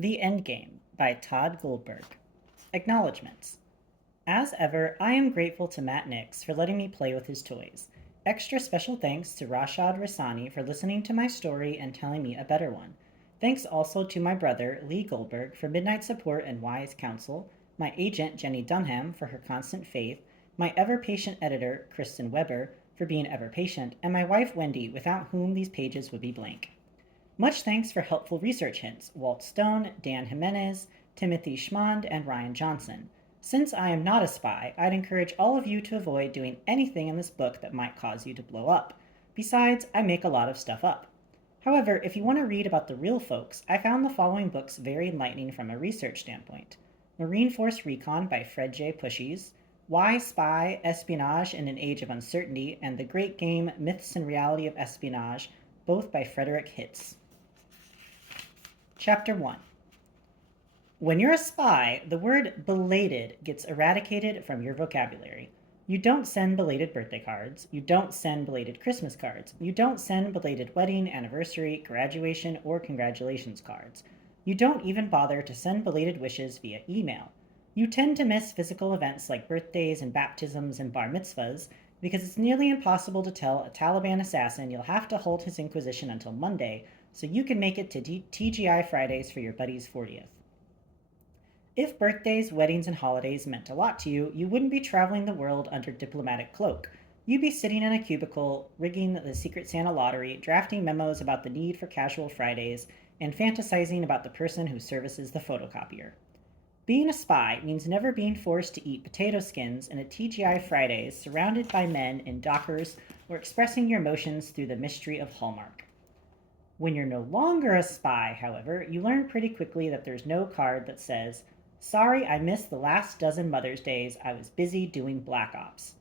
The Endgame by Todd Goldberg. Acknowledgements. As ever, I am grateful to Matt Nix for letting me play with his toys. Extra special thanks to Rashad Rassani for listening to my story and telling me a better one. Thanks also to my brother, Lee Goldberg, for midnight support and wise counsel, my agent, Jenny Dunham, for her constant faith, my ever patient editor, Kristen Weber, for being ever patient, and my wife, Wendy, without whom these pages would be blank. Much thanks for helpful research hints, Walt Stone, Dan Jimenez, Timothy Schmond, and Ryan Johnson. Since I am not a spy, I'd encourage all of you to avoid doing anything in this book that might cause you to blow up. Besides, I make a lot of stuff up. However, if you want to read about the real folks, I found the following books very enlightening from a research standpoint: Marine Force Recon by Fred J. Pushies, Why Spy? Espionage in an Age of Uncertainty, and The Great Game: Myths and Reality of Espionage, both by Frederick Hitz. Chapter 1. When you're a spy, the word belated gets eradicated from your vocabulary. You don't send belated birthday cards. You don't send belated Christmas cards. You don't send belated wedding, anniversary, graduation, or congratulations cards. You don't even bother to send belated wishes via email. You tend to miss physical events like birthdays and baptisms and bar mitzvahs because it's nearly impossible to tell a Taliban assassin you'll have to hold his inquisition until Monday so you can make it to TGI Fridays for your buddy's 40th. If birthdays, weddings, and holidays meant a lot to you, you wouldn't be traveling the world under diplomatic cloak. You'd be sitting in a cubicle, rigging the Secret Santa lottery, drafting memos about the need for casual Fridays, and fantasizing about the person who services the photocopier. Being a spy means never being forced to eat potato skins in a TGI Fridays surrounded by men in dockers or expressing your emotions through the mystery of Hallmark. When you're no longer a spy, however, you learn pretty quickly that there's no card that says, "Sorry, I missed the last dozen Mother's Days. I was busy doing Black Ops."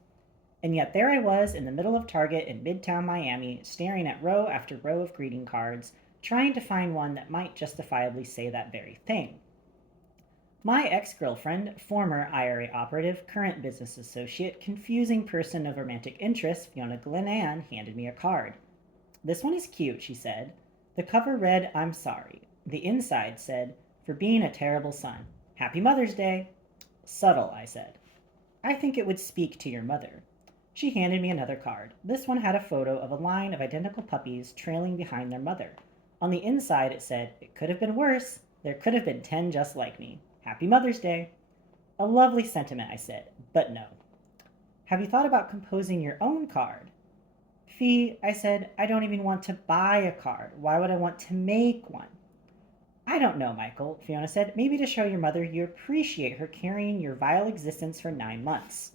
And yet there I was in the middle of Target in Midtown Miami, staring at row after row of greeting cards, trying to find one that might justifiably say that very thing. My ex-girlfriend, former IRA operative, current business associate, confusing person of romantic interest, Fiona Glenann, handed me a card. "This one is cute," she said. The cover read, "I'm sorry." The inside said, "For being a terrible son. Happy Mother's Day." "Subtle," I said. "I think it would speak to your mother." She handed me another card. This one had a photo of a line of identical puppies trailing behind their mother. On the inside it said, "It could have been worse. There could have been 10 just like me. Happy Mother's Day." "A lovely sentiment," I said, "but no." "Have you thought about composing your own card?" "Fee," I said, "I don't even want to buy a card. Why would I want to make one?" "I don't know, Michael," Fiona said. "Maybe to show your mother you appreciate her carrying your vile existence for 9 months."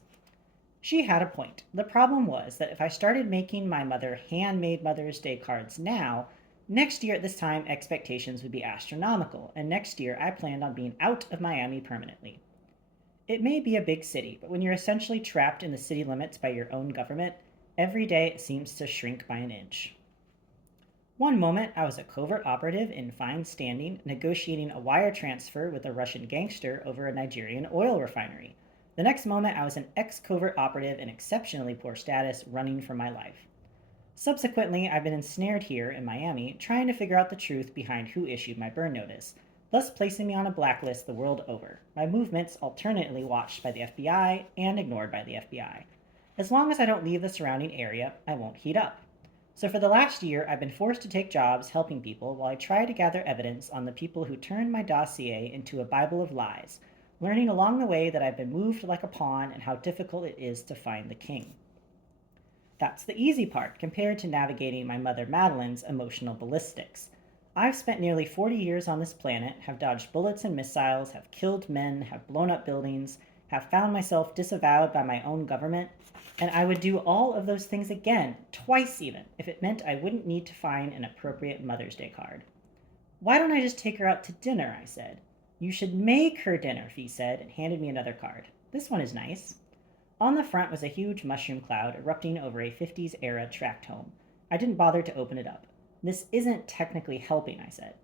She had a point. The problem was that if I started making my mother handmade Mother's Day cards now, next year at this time expectations would be astronomical, and next year I planned on being out of Miami permanently. It may be a big city, but when you're essentially trapped in the city limits by your own government, every day it seems to shrink by an inch. One moment I was a covert operative in fine standing, negotiating a wire transfer with a Russian gangster over a Nigerian oil refinery. The next moment I was an ex-covert operative in exceptionally poor status, running for my life. Subsequently, I've been ensnared here in Miami, trying to figure out the truth behind who issued my burn notice, thus placing me on a blacklist the world over, my movements alternately watched by the FBI and ignored by the FBI. As long as I don't leave the surrounding area, I won't heat up. So for the last year, I've been forced to take jobs helping people while I try to gather evidence on the people who turned my dossier into a Bible of lies, learning along the way that I've been moved like a pawn and how difficult it is to find the king. That's the easy part compared to navigating my mother Madeline's emotional ballistics. I've spent nearly 40 years on this planet, have dodged bullets and missiles, have killed men, have blown up buildings, have found myself disavowed by my own government, and I would do all of those things again, twice even, if it meant I wouldn't need to find an appropriate Mother's Day card. "Why don't I just take her out to dinner?" I said. "You should make her dinner," Fee said, and handed me another card. "This one is nice." On the front was a huge mushroom cloud erupting over a 50s era tract home. I didn't bother to open it up. "This isn't technically helping," I said.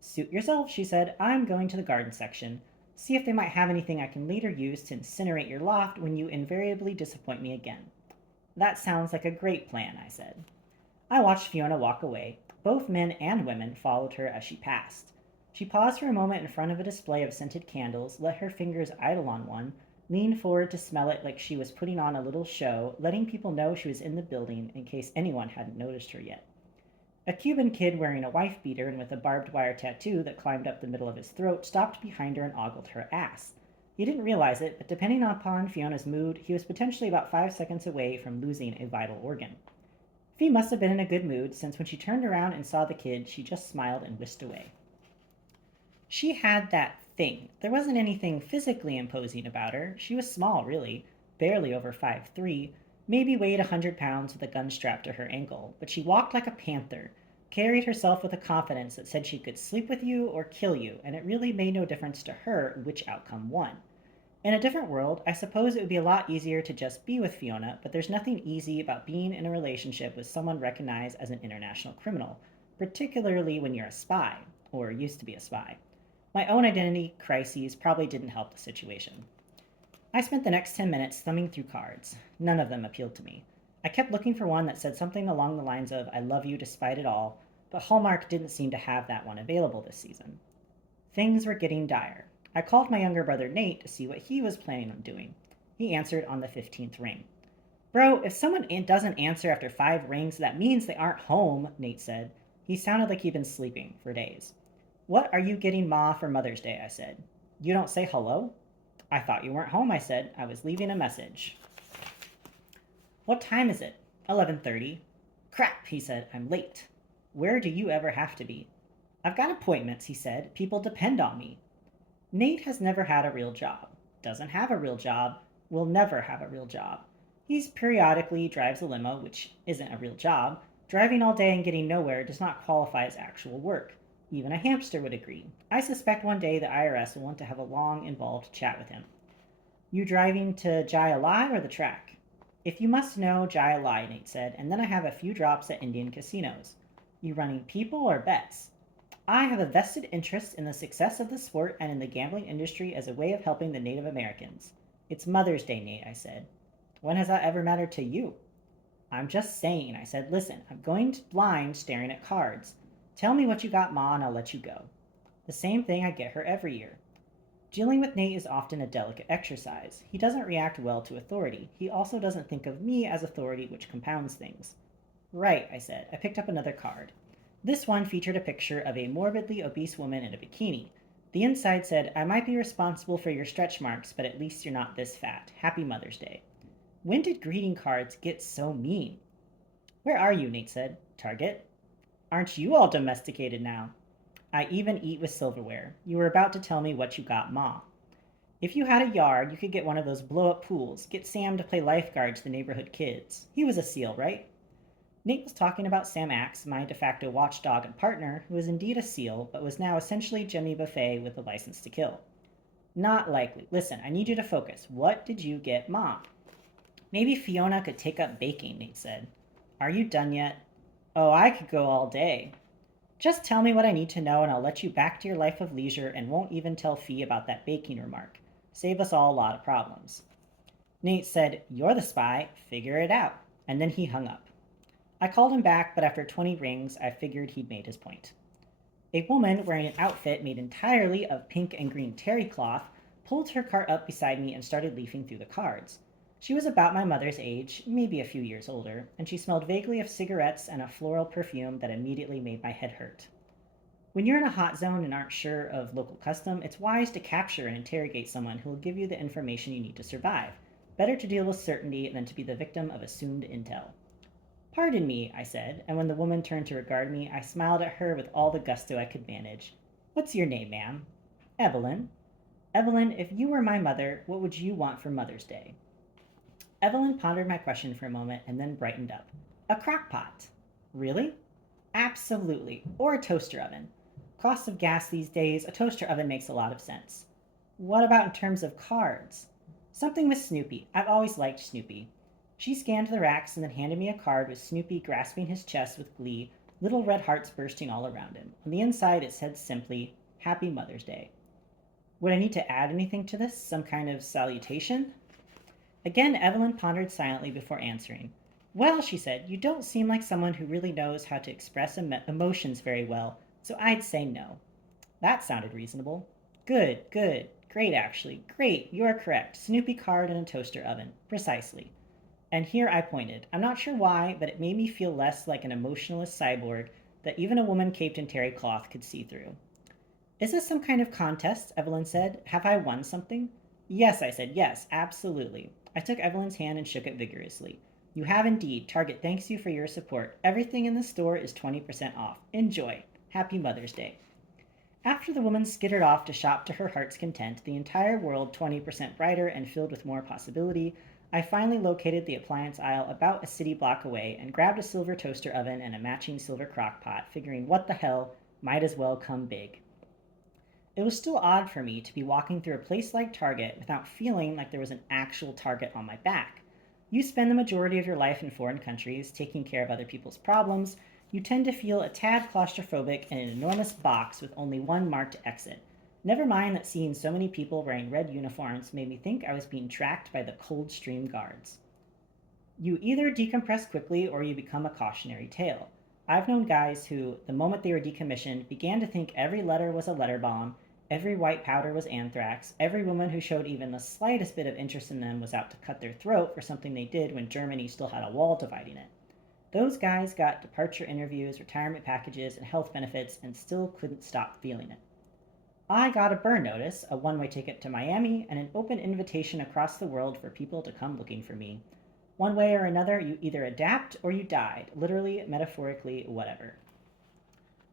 "Suit yourself," she said. "I'm going to the garden section. See if they might have anything I can later use to incinerate your loft when you invariably disappoint me again." "That sounds like a great plan," I said. I watched Fiona walk away. Both men and women followed her as she passed. She paused for a moment in front of a display of scented candles, let her fingers idle on one, leaned forward to smell it like she was putting on a little show, letting people know she was in the building in case anyone hadn't noticed her yet. A Cuban kid wearing a wife beater and with a barbed wire tattoo that climbed up the middle of his throat stopped behind her and ogled her ass. He didn't realize it, but depending upon Fiona's mood, he was potentially about 5 seconds away from losing a vital organ. Fee must have been in a good mood, since when she turned around and saw the kid, she just smiled and whisked away. She had that thing. There wasn't anything physically imposing about her. She was small, really, barely over 5'3", maybe weighed 100 pounds with a gun strapped to her ankle, but she walked like a panther, carried herself with a confidence that said she could sleep with you or kill you, and it really made no difference to her which outcome won. In a different world, I suppose it would be a lot easier to just be with Fiona, but there's nothing easy about being in a relationship with someone recognized as an international criminal, particularly when you're a spy, or used to be a spy. My own identity crises probably didn't help the situation. I spent the next 10 minutes thumbing through cards. None of them appealed to me. I kept looking for one that said something along the lines of, I love you despite it all, but Hallmark didn't seem to have that one available this season. Things were getting dire. I called my younger brother Nate to see what he was planning on doing. He answered on the 15th ring. Bro, if someone doesn't answer after 5 rings, that means they aren't home, Nate said. He sounded like he'd been sleeping for days. What are you getting Ma for Mother's Day? I said. You don't say hello? I thought you weren't home, I said. I was leaving a message. What time is it? 11:30. Crap, he said. I'm late. Where do you ever have to be? I've got appointments, he said. People depend on me. Nate has never had a real job. Doesn't have a real job. Will never have a real job. He's periodically drives a limo, which isn't a real job. Driving all day and getting nowhere does not qualify as actual work. Even a hamster would agree. I suspect one day the IRS will want to have a long, involved chat with him. You driving to Jai Alai or the track? If you must know, Jai Alai, Nate said, and then I have a few drops at Indian casinos. You running people or bets? I have a vested interest in the success of the sport and in the gambling industry as a way of helping the Native Americans. It's Mother's Day, Nate, I said. When has that ever mattered to you? I'm just saying, I said. Listen, I'm going blind staring at cards. Tell me what you got, Ma, and I'll let you go. The same thing I get her every year. Dealing with Nate is often a delicate exercise. He doesn't react well to authority. He also doesn't think of me as authority, which compounds things. Right, I said. I picked up another card. This one featured a picture of a morbidly obese woman in a bikini. The inside said, I might be responsible for your stretch marks, but at least you're not this fat. Happy Mother's Day. When did greeting cards get so mean? Where are you? Nate said. Target. Aren't you all domesticated now? I even eat with silverware. You were about to tell me what you got, Ma. If you had a yard, you could get one of those blow-up pools. Get Sam to play lifeguard to the neighborhood kids. He was a SEAL, right? Nate was talking about Sam Axe, my de facto watchdog and partner, who was indeed a SEAL, but was now essentially Jimmy Buffet with a license to kill. Not likely. Listen, I need you to focus. What did you get, Mom? Maybe Fiona could take up baking, Nate said. Are you done yet? Oh, I could go all day. Just tell me what I need to know and I'll let you back to your life of leisure and won't even tell Fee about that baking remark. Save us all a lot of problems. Nate said, You're the spy. Figure it out. And then he hung up. I called him back, but after 20 rings, I figured he'd made his point. A woman wearing an outfit made entirely of pink and green terry cloth pulled her cart up beside me and started leafing through the cards. She was about my mother's age, maybe a few years older, and she smelled vaguely of cigarettes and a floral perfume that immediately made my head hurt. When you're in a hot zone and aren't sure of local custom, it's wise to capture and interrogate someone who will give you the information you need to survive. Better to deal with certainty than to be the victim of assumed intel. Pardon me, I said, and when the woman turned to regard me, I smiled at her with all the gusto I could manage. What's your name, ma'am? Evelyn. Evelyn, if you were my mother, what would you want for Mother's Day? Evelyn pondered my question for a moment and then brightened up. A crock pot. Really? Absolutely. Or a toaster oven. Cost of gas these days, a toaster oven makes a lot of sense. What about in terms of cards? Something with Snoopy. I've always liked Snoopy. She scanned the racks and then handed me a card with Snoopy grasping his chest with glee, little red hearts bursting all around him. On the inside it said simply, Happy Mother's Day. Would I need to add anything to this? Some kind of salutation? Again, Evelyn pondered silently before answering. Well, she said, you don't seem like someone who really knows how to express emotions very well, so I'd say no. That sounded reasonable. Good, good, great actually, great, you are correct. Snoopy card in a toaster oven. Precisely. And here I pointed. I'm not sure why, but it made me feel less like an emotionless cyborg that even a woman caped in terry cloth could see through. Is this some kind of contest? Evelyn said. Have I won something? Yes, I said. Yes, absolutely. I took Evelyn's hand and shook it vigorously. You have indeed. Target thanks you for your support. Everything in the store is 20% off. Enjoy. Happy Mother's Day. After the woman skittered off to shop to her heart's content, the entire world 20% brighter and filled with more possibility, I finally located the appliance aisle about a city block away and grabbed a silver toaster oven and a matching silver crock pot, figuring what the hell, might as well come big. It was still odd for me to be walking through a place like Target without feeling like there was an actual target on my back. You spend the majority of your life in foreign countries taking care of other people's problems. You tend to feel a tad claustrophobic in an enormous box with only one marked exit. Never mind that seeing so many people wearing red uniforms made me think I was being tracked by the Coldstream Guards. You either decompress quickly or you become a cautionary tale. I've known guys who, the moment they were decommissioned, began to think every letter was a letter bomb, every white powder was anthrax, every woman who showed even the slightest bit of interest in them was out to cut their throat for something they did when Germany still had a wall dividing it. Those guys got departure interviews, retirement packages, and health benefits and still couldn't stop feeling it. I got a burn notice, a one way ticket to Miami, and an open invitation across the world for people to come looking for me. One way or another, you either adapt or you died, literally, metaphorically, whatever.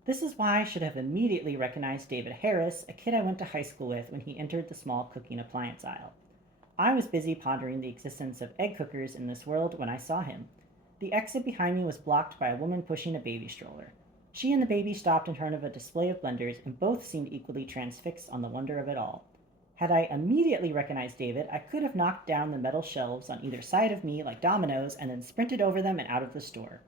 This is why I should have immediately recognized David Harris, a kid I went to high school with, when he entered the small cooking appliance aisle. I was busy pondering the existence of egg cookers in this world when I saw him. The exit behind me was blocked by a woman pushing a baby stroller. She and the baby stopped in front of a display of blenders, and both seemed equally transfixed on the wonder of it all. Had I immediately recognized David, I could have knocked down the metal shelves on either side of me like dominoes and then sprinted over them and out of the store.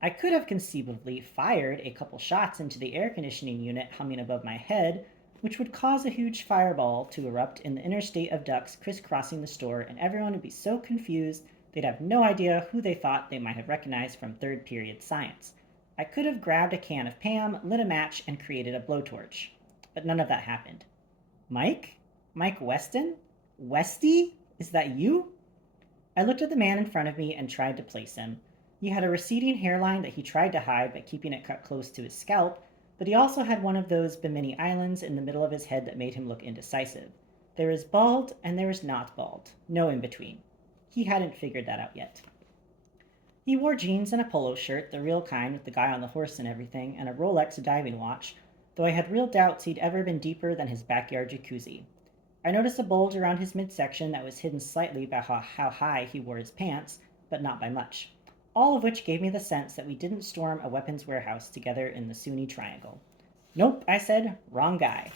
I could have conceivably fired a couple shots into the air conditioning unit humming above my head, which would cause a huge fireball to erupt in the interstate of ducts crisscrossing the store, and everyone would be so confused they'd have no idea who they thought they might have recognized from third period science. I could have grabbed a can of Pam, lit a match, and created a blowtorch. But none of that happened. Mike? Mike Weston? Westy? Is that you? I looked at the man in front of me and tried to place him. He had a receding hairline that he tried to hide by keeping it cut close to his scalp, but he also had one of those Bimini islands in the middle of his head that made him look indecisive. There is bald and there is not bald. No in between. He hadn't figured that out yet. He wore jeans and a polo shirt, the real kind with the guy on the horse and everything, and a Rolex diving watch, though I had real doubts he'd ever been deeper than his backyard jacuzzi. I noticed a bulge around his midsection that was hidden slightly by how high he wore his pants, but not by much. All of which gave me the sense that we didn't storm a weapons warehouse together in the Sunni Triangle. Nope, I said, wrong guy.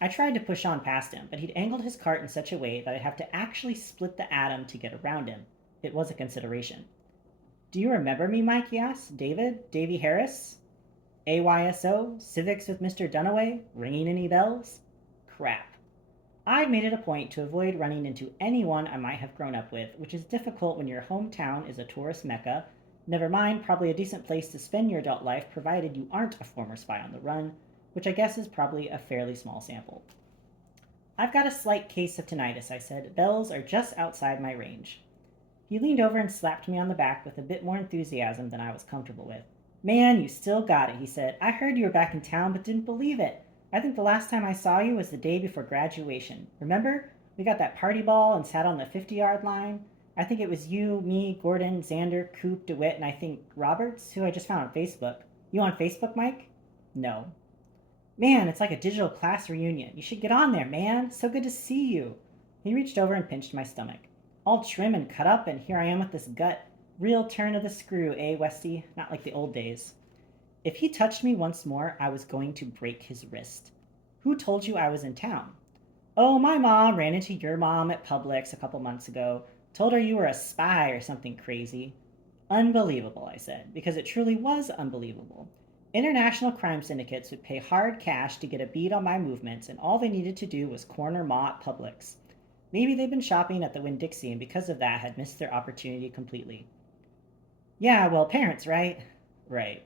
I tried to push on past him, but he'd angled his cart in such a way that I'd have to actually split the atom to get around him. It was a consideration. Do you remember me, Mike? He asked. David? Davy Harris? AYSO? Civics with Mr. Dunaway? Ringing any bells? Crap. I'd made it a point to avoid running into anyone I might have grown up with, which is difficult when your hometown is a tourist mecca. Never mind, probably a decent place to spend your adult life provided you aren't a former spy on the run, which I guess is probably a fairly small sample. I've got a slight case of tinnitus, I said. Bells are just outside my range. He leaned over and slapped me on the back with a bit more enthusiasm than I was comfortable with. Man, you still got it, he said. I heard you were back in town but didn't believe it. I think the last time I saw you was the day before graduation. Remember? We got that party ball and sat on the 50-yard line. I think it was you, me, Gordon, Xander, Coop, DeWitt, and I think Roberts, who I just found on Facebook. You on Facebook, Mike? No. Man, it's like a digital class reunion. You should get on there, man. So good to see you. He reached over and pinched my stomach. All trim and cut up, and here I am with this gut. Real turn of the screw, eh, Westy? Not like the old days. If he touched me once more, I was going to break his wrist. Who told you I was in town? Oh, my mom ran into your mom at Publix a couple months ago. Told her you were a spy or something crazy. Unbelievable, I said, because it truly was unbelievable. International crime syndicates would pay hard cash to get a bead on my movements, and all they needed to do was corner Ma at Publix. Maybe they'd been shopping at the Winn-Dixie and because of that had missed their opportunity completely. Yeah, well, parents, right? Right.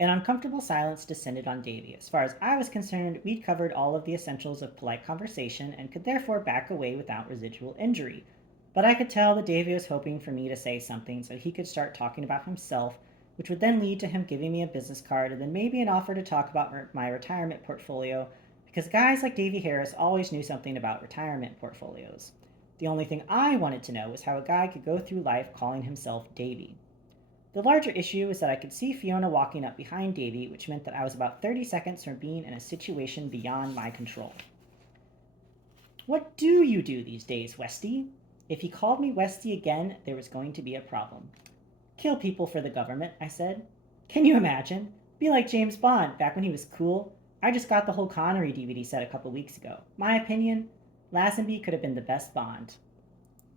An uncomfortable silence descended on Davy. As far as I was concerned, we'd covered all of the essentials of polite conversation and could therefore back away without residual injury. But I could tell that Davy was hoping for me to say something so he could start talking about himself, which would then lead to him giving me a business card and then maybe an offer to talk about my retirement portfolio, because guys like Davy Harris always knew something about retirement portfolios. The only thing I wanted to know was how a guy could go through life calling himself Davy. The larger issue was that I could see Fiona walking up behind Davy, which meant that I was about 30 seconds from being in a situation beyond my control. What do you do these days, Westy? If he called me Westy again, there was going to be a problem. Kill people for the government, I said. Can you imagine? Be like James Bond back when he was cool. I just got the whole Connery DVD set a couple weeks ago. My opinion, Lazenby could have been the best Bond.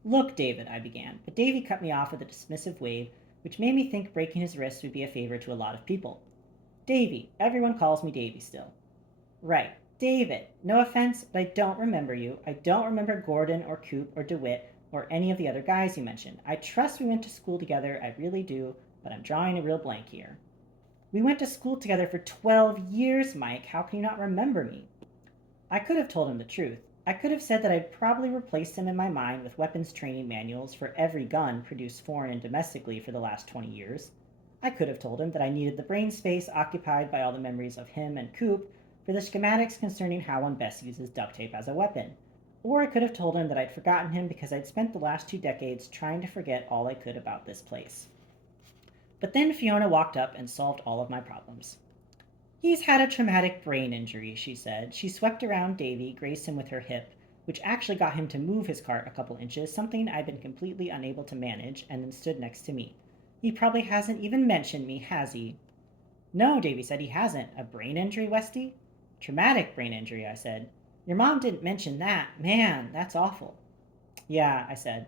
Look, David, I began, but Davy cut me off with a dismissive wave, which made me think breaking his wrist would be a favor to a lot of people. Davy, everyone calls me Davy still. Right, David. No offense, but I don't remember you. I don't remember Gordon or Coop or DeWitt or any of the other guys you mentioned. I trust we went to school together, I really do, but I'm drawing a real blank here. We went to school together for 12 years, Mike. How can you not remember me? I could have told him the truth. I could have said that I'd probably replaced him in my mind with weapons training manuals for every gun produced foreign and domestically for the last 20 years. I could have told him that I needed the brain space occupied by all the memories of him and Coop for the schematics concerning how one best uses duct tape as a weapon. Or I could have told him that I'd forgotten him because I'd spent the last 2 decades trying to forget all I could about this place. But then Fiona walked up and solved all of my problems. He's had a traumatic brain injury, she said. She swept around Davy, grazed him with her hip, which actually got him to move his cart a couple inches, something I'd been completely unable to manage, and then stood next to me. He probably hasn't even mentioned me, has he? No, Davy said, he hasn't. A brain injury, Westy? Traumatic brain injury, I said. Your mom didn't mention that. Man, that's awful. Yeah, I said.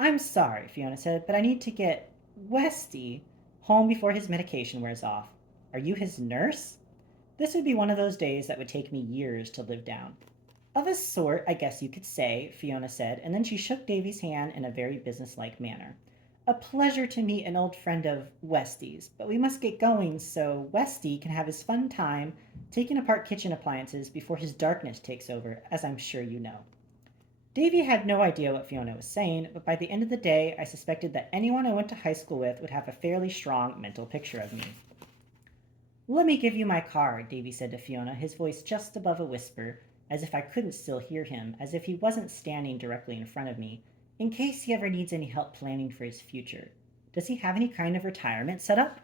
I'm sorry, Fiona said, but I need to get Westy home before his medication wears off. Are you his nurse? This would be one of those days that would take me years to live down. Of a sort, I guess you could say, Fiona said, and then she shook Davy's hand in a very businesslike manner. A pleasure to meet an old friend of Westy's, but we must get going so Westy can have his fun time taking apart kitchen appliances before his darkness takes over, as I'm sure you know. Davy had no idea what Fiona was saying, but by the end of the day, I suspected that anyone I went to high school with would have a fairly strong mental picture of me. Let me give you my card, Davy said to Fiona, his voice just above a whisper, as if I couldn't still hear him, as if he wasn't standing directly in front of me, in case he ever needs any help planning for his future. Does he have any kind of retirement set up?